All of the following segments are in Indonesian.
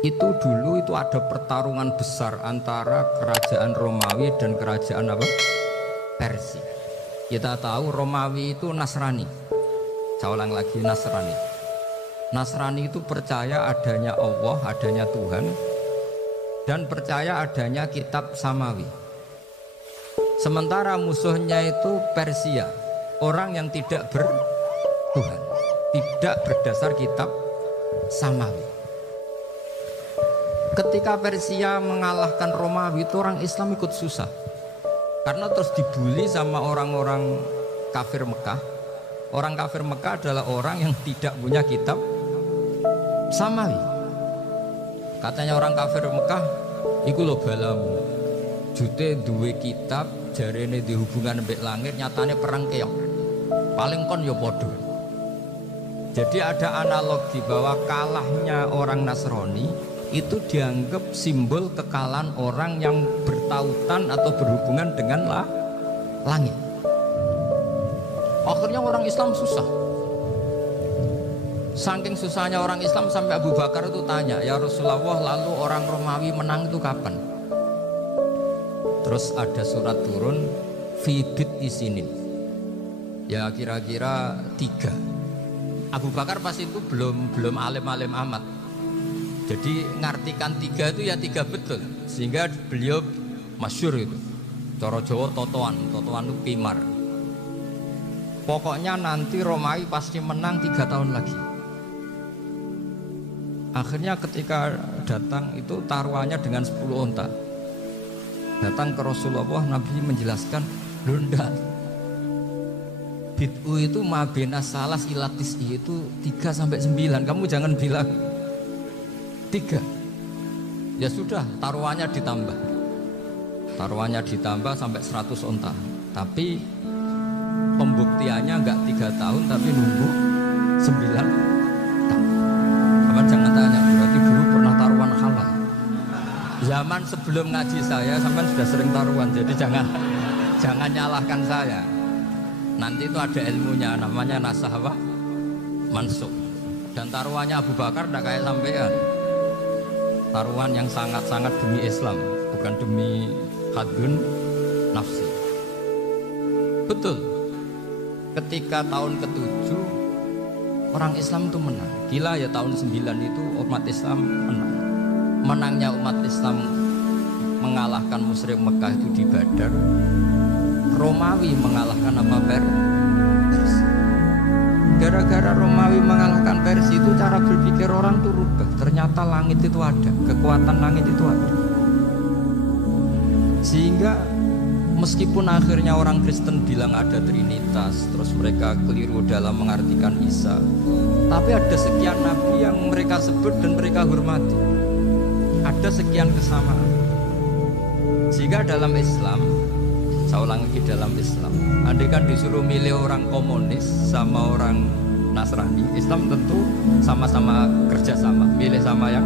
Itu dulu itu ada pertarungan besar antara kerajaan Romawi dan kerajaan apa? Persia. Kita tahu Romawi itu Nasrani. Saya ulang lagi, Nasrani. Nasrani itu percaya adanya Allah, adanya Tuhan, dan percaya adanya kitab samawi. Sementara musuhnya itu Persia, orang yang tidak bertuhan, tidak berdasar kitab samawi. Ketika Persia mengalahkan Romawi, itu orang Islam ikut susah karena terus dibully sama orang-orang kafir Mekah. Orang kafir Mekah adalah orang yang tidak punya kitab samawi. Katanya orang kafir Mekah, iku lho balamu jute duwe kitab jarene di hubungan mbek langit, nyatane perang keok. Paling kon ya podo. Jadi ada analogi bahwa kalahnya orang Nasrani itu dianggap simbol kekalahan orang yang bertautan atau berhubungan dengan langit. Akhirnya orang Islam susah. Saking susahnya orang Islam sampai Abu Bakar itu tanya, ya Rasulullah, lalu orang Romawi menang itu kapan? Terus ada surat turun, fibit isinin. Ya kira-kira 3. Abu Bakar pas itu belum alim-alim amat. Jadi ngartikan 3 itu ya 3 betul, sehingga beliau masyhur itu. Cara Jawa totoan itu kimar. Pokoknya nanti Romawi pasti menang 3 tahun lagi. Akhirnya ketika datang itu taruhannya dengan 10 onta. Datang ke Rasulullah, Nabi menjelaskan, "Lunda. Bid'u itu mabena salas ilatis itu 3 sampai 9. Kamu jangan bilang 3. Ya sudah, taruhannya ditambah sampai 100 onta. Tapi pembuktiannya enggak 3 tahun, tapi nunggu 9 tahun. Kapan jangan tanya, berarti dulu pernah taruhan halal. Zaman sebelum ngaji saya, sampai sudah sering taruhan, jadi jangan nyalahkan saya. Nanti itu ada ilmunya, namanya nasah apa? Mansuk. Dan taruhannya Abu Bakar enggak kayak sampean. Taruhan yang sangat-sangat demi Islam, bukan demi hadun nafsi. Betul. Ketika tahun ke-7 orang Islam itu menang. Gila ya, tahun 9 itu umat Islam menang. Menangnya umat Islam mengalahkan musyrik Mekah itu di Badar. Romawi mengalahkan apa? Persia. Gara-gara Romawi mengalahkan Persia itu cara berpikir orang tuh rubah. Ternyata langit itu ada, kekuatan langit itu ada. Sehingga meskipun akhirnya orang Kristen bilang ada Trinitas, terus mereka keliru dalam mengartikan Isa, tapi ada sekian nabi yang mereka sebut dan mereka hormati. Ada sekian kesamaan. Sehingga dalam Islam, saya ulang lagi, dalam Islam, andai kan disuruh milih orang komunis sama orang Nasrani, Islam tentu sama-sama kerjasama, milih sama yang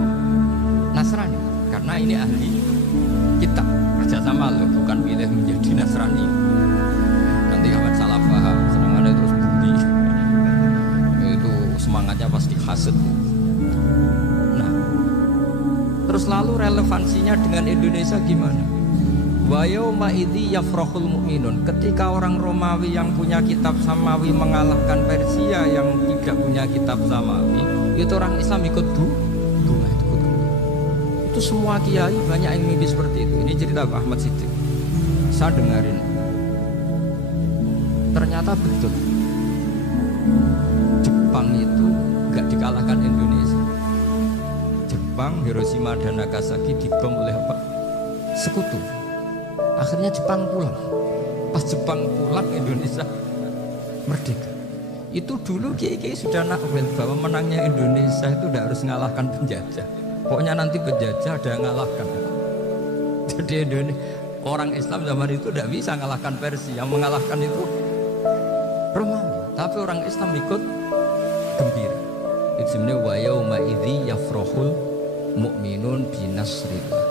Nasrani, karena ini ahli kitab. Kerjasama loh, bukan pilih menjadi Nasrani. Nanti kawan salah paham, serangannya terus bully. Itu semangatnya pasti hasad. Nah, terus lalu relevansinya dengan Indonesia gimana? Wa yauma idzi yafrahul mu'minun. Ketika orang Romawi yang punya kitab samawi mengalahkan Persia yang tidak punya kitab samawi, itu orang Islam ikut bunga itu. Itu semua kiai banyak yang mimpi seperti itu. Ini cerita Pak Ahmad Siddiq. Saya dengarin. Ternyata betul. Jepang itu gak dikalahkan Indonesia. Jepang, Hiroshima dan Nagasaki dibom oleh apa? Sekutu. Akhirnya Jepang pulang. Pas Jepang pulang, Indonesia merdeka. Itu dulu kiai-kiai sudah nakwil bahwa menangnya Indonesia itu tidak harus mengalahkan penjajah. Pokoknya nanti penjajah ada yang ngalahkan. Jadi Indonesia, orang Islam zaman itu tidak bisa mengalahkan Persia. Yang mengalahkan itu Romawi. Tapi orang Islam ikut gembira. Itu sebenarnya wa yauma idzi yafrahul mu'minun binasrillah.